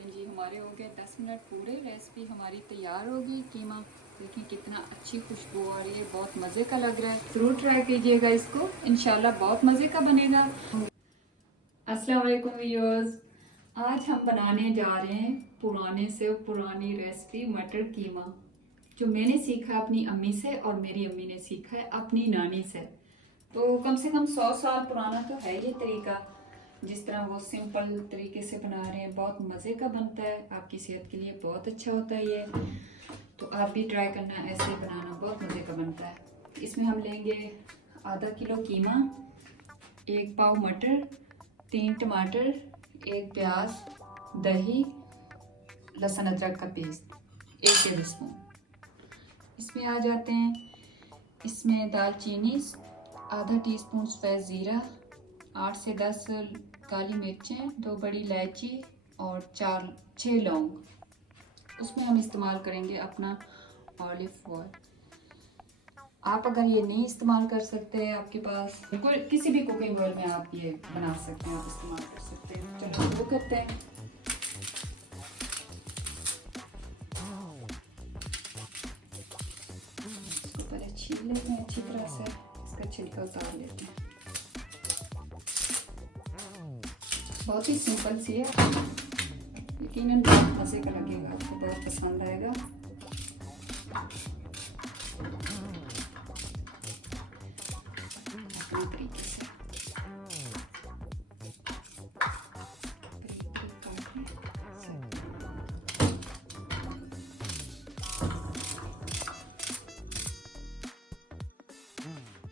चलें जी, हमारे हो गए 10 मिनट पूरे। रेसिपी हमारी तैयार हो गई। कीमा देखिए कितना अच्छी खुशबू आ रही है, बहुत मज़े का लग रहा है। ज़रूर ट्राई कीजिएगा इसको, इंशाल्लाह बहुत मज़े का बनेगा। अस्सलाम वालेकुम व्यूअर्स, आज हम बनाने जा रहे हैं पुराने से पुरानी रेसिपी मटर कीमा, जो मैंने सीखा अपनी अम्मी से और मेरी अम्मी ने सीखा है अपनी नानी से। तो कम से कम 100 साल पुराना तो है ये तरीका। जिस तरह वो सिंपल तरीके से बना रहे हैं, बहुत मज़े का बनता है, आपकी सेहत के लिए बहुत अच्छा होता है ये। तो आप भी ट्राई करना, ऐसे ही बनाना, बहुत मज़े का बनता है। इसमें हम लेंगे आधा किलो कीमा, 1 पाव मटर, 3 टमाटर, 1 प्याज, दही, लहसुन अदरक का पेस्ट, 1 टेबल स्पून। इसमें आ जाते हैं, इसमें दालचीनी, आधा टीस्पून सफ़ेद ज़ीरा, 8 से 10 काली मिर्चें, 2 बड़ी इलायची और 4-6 लौंग। उसमें हम इस्तेमाल करेंगे अपना ऑलिव ऑयल। आप अगर ये नहीं इस्तेमाल कर सकते हैं, आपके पास बिल्कुल किसी भी कुकिंग ऑयल में आप ये बना सकते हैं, आप इस्तेमाल कर सकते हैं। चलो शुरू करते हैं। इसको पहले छील लेते हैं अच्छी तरह से, इसका छिलका उतार लेते हैं। बहुत ही सिंपल सी है, यकीनन बहुत मज़े का लगेगा, आपको बहुत पसंद आएगा। अपने तरीके से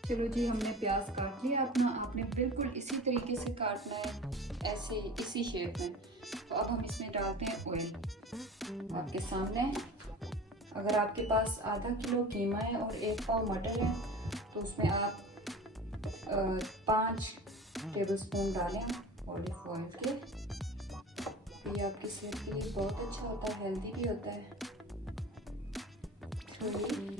चलो जी, हमने प्याज काट लिया अपना। आपने बिल्कुल इसी तरीके से काटना है, ऐसे इसी शेप में। तो अब हम इसमें डालते हैं ऑयल। आपके सामने, अगर आपके पास आधा किलो कीमा है और 1 पाव मटर है, तो उसमें आप 5 टेबल स्पून डालें ऑलिव ऑयल के। ये आपकी सेहत के लिए बहुत अच्छा होता है, हेल्दी भी होता है। थोड़ी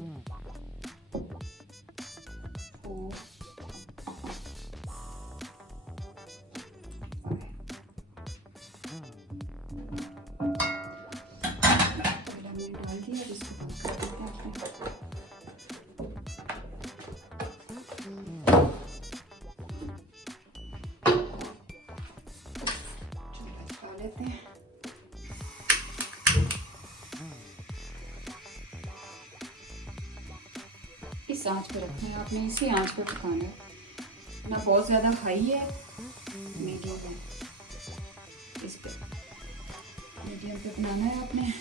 लेते हैं। इस आंच पे रखना है आपने, इसी आंच पे पकाना है, ना बहुत ज़्यादा हाई है, मीडियम है। इस पे मीडियम पे बनाना है आपने।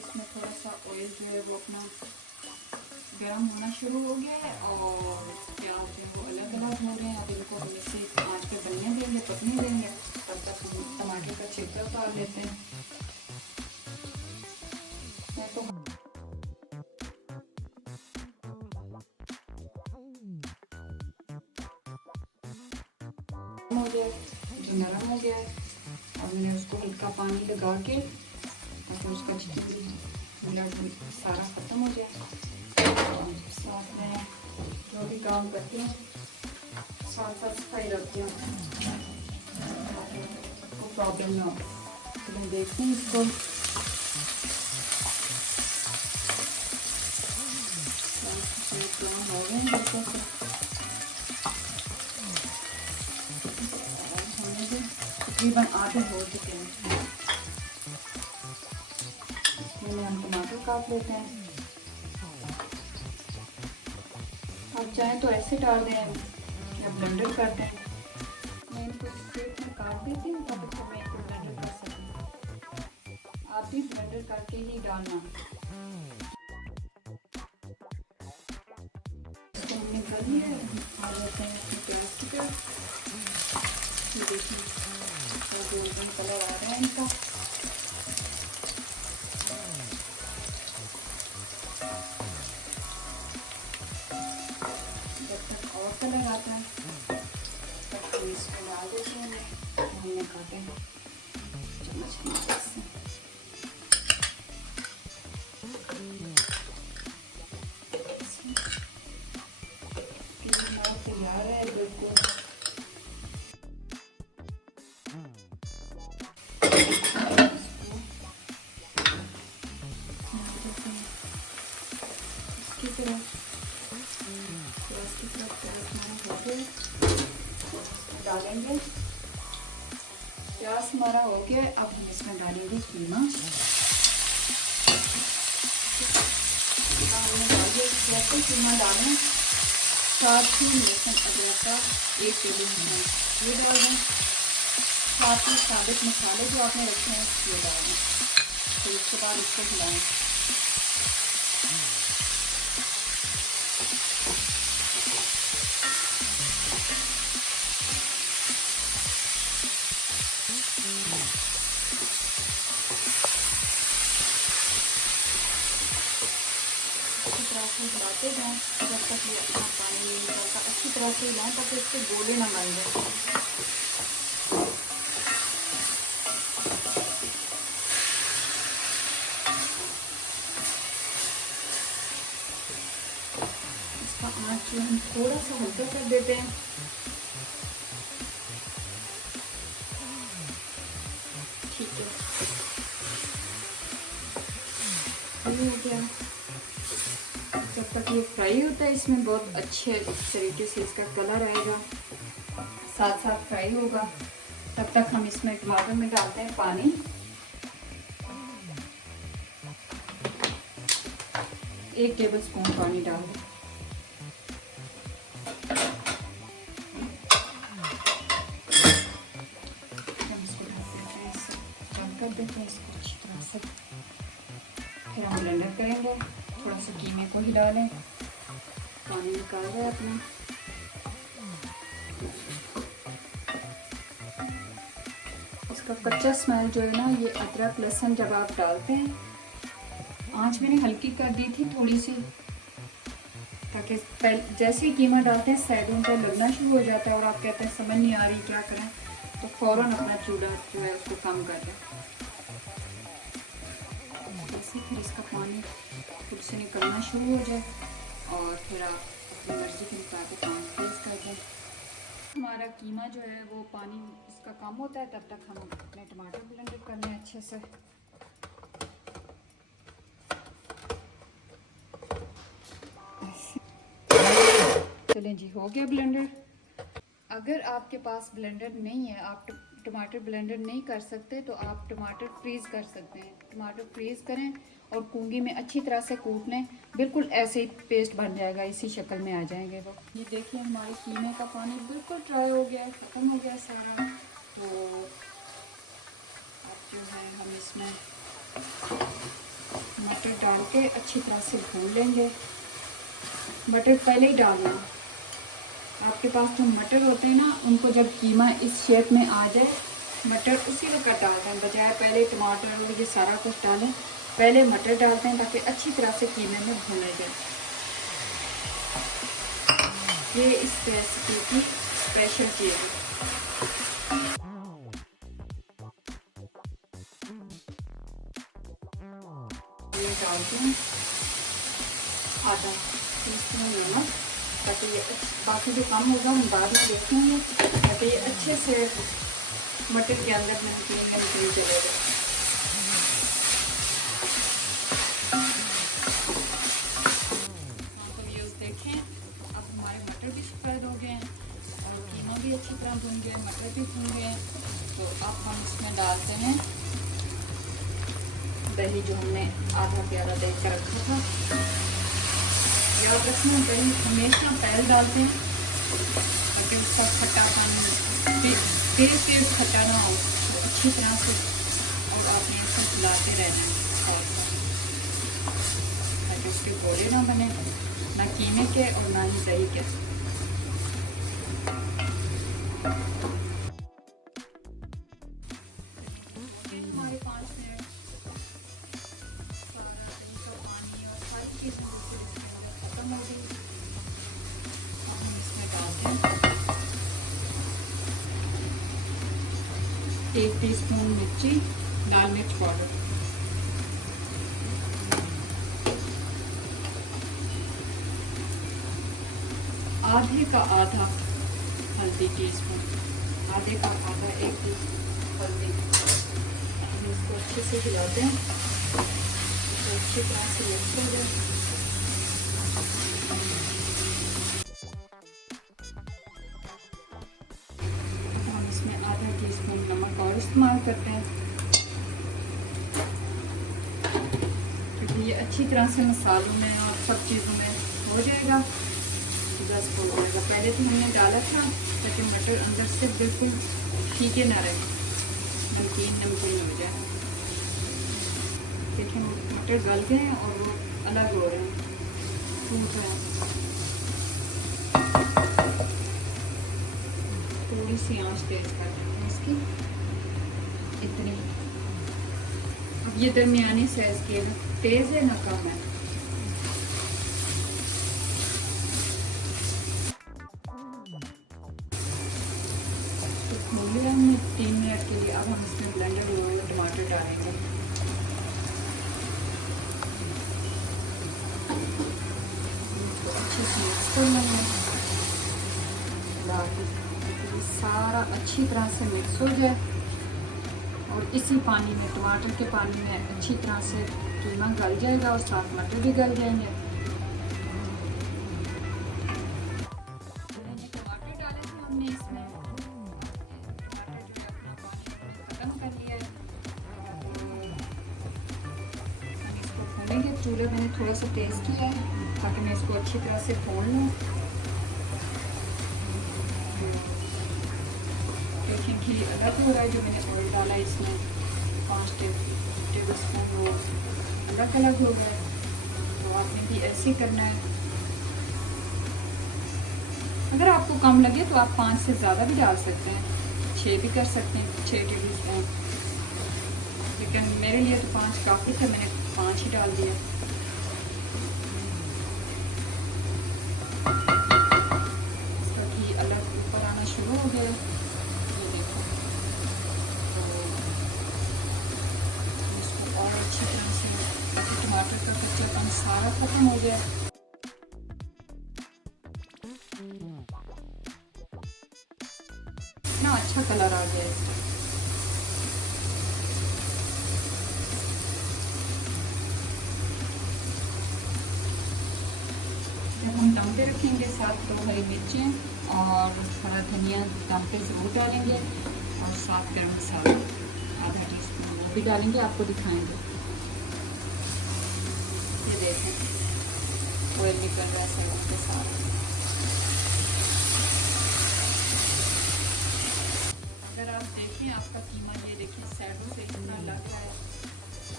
इसमें थोड़ा सा ऑयल जो है वो अपना गर्म होना शुरू हो गया है और प्याज जो है वो अलग अलग हो रहे हैं। अब इनको हम इसी आंच पे बनने देंगे, पकने देंगे। तब तक हम टमाटर का छिलका उतार लेते हैं। तो हो गया, जो नरम हो गया है, अब मैंने उसको हल्का पानी लगा के ताकि उसका ब्लड सारा ख़त्म हो जाए। साथ में जो भी काम करते हैं साथ साथ सफाई रखते हैं, कोई प्रॉब्लम ना हो। तो हम देखते हैं इसको। हो गए तकरीबन आधे हो चुके हैं। मैंने हम टमाटर काट लेते हैं। आप चाहें तो ऐसे डाल दें या ब्लेंडर कर दें। मैं इनको स्ट्रेट में काट देती हूँ ताकि तो मैं इनको ब्लेंडर कर सकूँ। आप भी ब्लेंडर करके ही डालना। इसको हमने कर लिया है, आ जाते हैं अपने प्याज की तरफ। देखिए गोल्डन कलर आ रहा है इनका। जब तक और कलर आता है तब तो इसको डाल देते हैं। हमने काटे हैं चम्मच से। कीमा। हमने डाल दिया। जैसे कीमा डालें साथ ही लहसुन अदरक का 1 टेबल स्पून ये डाल दें। साथ ही साबित मसाले जो आपने रखे हैं ये डाल दें। फिर उसके बाद इसको हिलाएं। अच्छी तरह से हिलाते जाएं जब तक ये अपना पानी नहीं निकलता। अच्छी तरह से हिलाएं ताकि इसके गोले ना बन जाए। इसका आँच जो हम थोड़ा सा हल्का कर देते हैं। ठीक है, हो गया। जब तक ये फ्राई होता है इसमें बहुत अच्छे तरीके से इसका कलर आएगा, साथ साथ फ्राई होगा। तब तक हम इसमें टमाटर में डालते हैं पानी। 1 टेबल स्पून पानी डाल दें। कर देते हैं इसको अच्छी तरह से। फिर हम ब्लेंडर करेंगे। थोड़ा सा कीमे को हिला लें, पानी निकाल रहा है अपना। इसका कच्चा स्मेल जो है ना, ये अदरक लहसुन जब आप डालते हैं, आंच मैंने हल्की कर दी थी थोड़ी सी, ताकि जैसे ही कीमा डालते हैं साइडों पर लगना शुरू हो जाता है और आप कहते हैं समझ नहीं आ रही क्या करें, तो फ़ौरन अपना चूल्हा जो है उसको कम कर दें। फिर इसका पानी खुद से निकलना शुरू हो जाए और फिर आप अपनी मर्ज़ी के मुताबिक पानी तेज़ कर दें। हमारा कीमा जो है वो पानी इसका कम होता है, तब तक हम अपने टमाटर ब्लेंडर कर लें अच्छे से। चलें जी, हो गया ब्लेंडर। अगर आपके पास ब्लेंडर नहीं है, आप टमाटर ब्लेंडर नहीं कर सकते, तो आप टमाटर फ्रीज़ कर सकते हैं। टमाटर फ्रीज़ करें और कूंगी में अच्छी तरह से कूट लें। बिल्कुल ऐसे ही पेस्ट बन जाएगा, इसी शक्ल में आ जाएंगे वो। ये देखिए हमारे कीमे का पानी बिल्कुल ड्राई हो गया, ख़त्म हो गया सारा। तो अब जो है हम इसमें मटर डाल के अच्छी तरह से भून लेंगे। मटर पहले ही डालना। आपके पास जो मटर होते हैं ना, उनको जब कीमा इस शेप में आ जाए, मटर उसी वक्त डालते हैं, बजाय पहले टमाटर और ये सारा कुछ डालें। पहले मटर डालते हैं ताकि अच्छी तरह से कीमे में भुने जाए। ये इस रेसिपी की स्पेशल चीज़ है। ये डालते हैं आधा टीस्पून नमक, ताकि ये बाकी जो कम होगा हम बाद में देखेंगे, ताकि ये अच्छे से मटर के अंदर नमकीन चलेगा। तो ये देखें, अब हमारे मटर भी सफ़ेद हो गए हैं और कीमा भी अच्छी तरह भुन गए, मटर भी भुन गए हैं। तो अब हम इसमें डालते हैं दही, जो हमने आधा प्याला दही का रखा था। याद रखना, दही हमेशा पहले डालते हैं ताकि उसका खट्टापन तेज खट्टा ना हो। तो अच्छी तरह से और आपने इसको मिलाते रहना है ताकि उसके गोले ना बने, ना कीमे के और ना ही दही के। हमारे 5 मिनट सारा दही का पानी और सारी चीज़ खत्म हो गई। हम इसमें डालते हैं 1 टीस्पून मिर्ची, लाल मिर्च पाउडर, आधे का आधा हल्दी टीस्पून, आधे का आधा 1 टीस्पून हल्दी। हम इसको अच्छे से हिलाते हैं, इसको अच्छी तरह से मिक्स कर दें। हम इसमें आधा टीस्पून नमक और इस्तेमाल करते हैं। ये अच्छी तरह से मसालों में और सब चीज़ों में हो जाएगा, बस हो जाएगा। पहले तो हमने डाला था ताकि मटर अंदर से बिल्कुल फीके ना रहे, नमकीन नमकीन हो जाए। देखिए मटर गल गए हैं और वो अलग हो रहे हैं, टूट रहे हैं। थोड़ी सी आंच तेज कर देते हैं इसकी, इतनी। अब ये दरमियानी साइज की है, तेज है ना कम है। तो खोल लिया हमने 3 मिनट के लिए। अब हम इसमें ब्लेंडर हुए हुए टमाटर डालेंगे। तो अच्छे से मिक्स कर लेंगे, सारा अच्छी तरह से मिक्स हो जाए और इसी पानी में, टमाटर के पानी में अच्छी तरह से कीमा गल जाएगा और साथ मटर भी गल जाएंगे। टमाटर डाले थे हमने इसमें, टमाटर जो है अपना पानी खत्म कर लिया है। हम इसको भूनेंगे। चूल्हा मैंने थोड़ा सा तेज किया है ताकि मैं इसको अच्छी तरह से भून लूँ। देखिए घी अलग हो रहा है, जो मैंने ऑयल डाला है इसमें 5 टेबल स्पून वो अलग अलग हो गया। तो आपने भी ऐसे ही करना है। अगर आपको कम लगे तो आप 5 से ज़्यादा भी डाल सकते हैं, 6 भी कर सकते हैं, 6 टेबल स्पून। लेकिन मेरे लिए तो 5 काफ़ी था, मैंने 5 ही डाल दिया। इसका घी अलग ऊपर आना शुरू हो गया, ये देखो। तो इसको और अच्छी तरह से ताकि टमाटर का कच्चापन सारा खत्म हो जाए। इतना अच्छा कलर आ गया इसका। जब हम दम पे रखेंगे, साथ 2 हरी मिर्चें और हरा धनिया दम पे ज़रूर डालेंगे और साथ गरम मसाला आधा टीस्पून वो भी डालेंगे, आपको दिखाएंगे। ये देखें ऑयल निकल रहा है सलाद के साथ। अगर आप देखें आपका कीमा, ये देखिए साइडों से इतना लग रहा है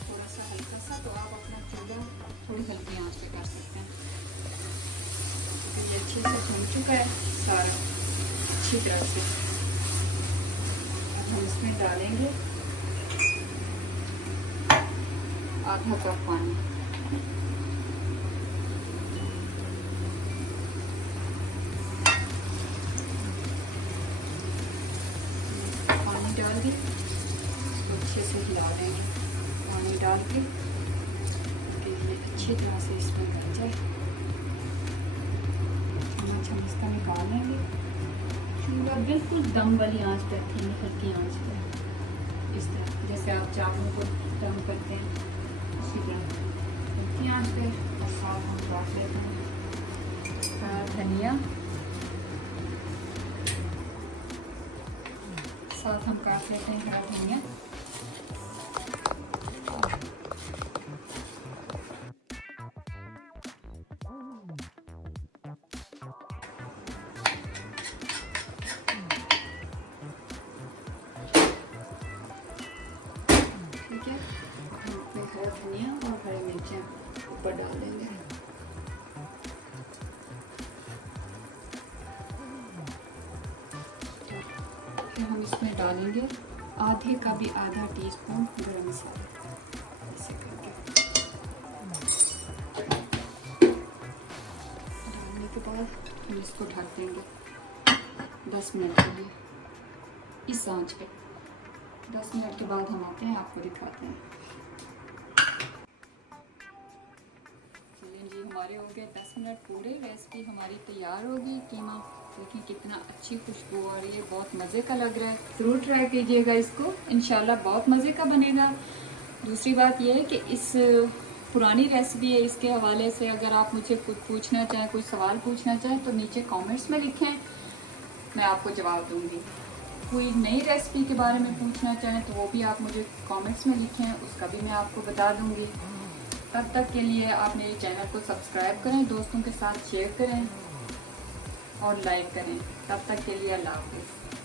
थोड़ा सा हल्का सा, तो आप अपना चूल्हा थोड़ी हल्की आंच पे कर सकते हैं। तो ये अच्छे से भून चुका है सारा अच्छी तरह से। अब हम इसमें डालेंगे आधा कप पानी। पानी डाल के इसको अच्छे से हिला देंगे। पानी डाल के ये अच्छी तरह से इसमें गल जाए। हम इसका निकाल लेंगे। चूल्हा बिल्कुल दम वाली आंच पे रखेंगे, हल्की आंच पे, इस तरह जैसे आप चावलों को दम करते हैं उसी तरह हल्की आंच पे। और साथ हम काट लेते हैं हरा धनिया, साथ हम काट लेते हैं हरा धनिया। ठीक है, हम हरा धनिया और हरी मिर्चें ऊपर डाल देंगे। फिर हम इसमें डालेंगे आधे का भी आधा टीस्पून गरम मसाला, ऐसे करके डालने के बाद हम इसको ढक देंगे 10 मिनट के लिए इस आंच पे। 10 मिनट के बाद हम आते हैं, आपको दिखाते हैं। चलिए जी, हमारे हो गए 10 मिनट पूरे। रेसिपी हमारी तैयार होगी कीमा। देखिए कितना अच्छी खुशबू आ रही है, बहुत मज़े का लग रहा है। ज़रूर ट्राई कीजिएगा इसको, इंशाल्लाह बहुत मज़े का बनेगा। दूसरी बात यह है कि इस पुरानी रेसिपी है, इसके हवाले से अगर आप मुझे कुछ पूछना चाहें, कोई सवाल पूछना चाहें तो नीचे कमेंट्स में लिखें, मैं आपको जवाब दूँगी। कोई नई रेसिपी के बारे में पूछना चाहें तो वो भी आप मुझे कमेंट्स में लिखें, उसका भी मैं आपको बता दूँगी। तब तक के लिए आप मेरे चैनल को सब्सक्राइब करें, दोस्तों के साथ शेयर करें और लाइक करें। तब तक के लिए अल्लाह हाफ़िज़।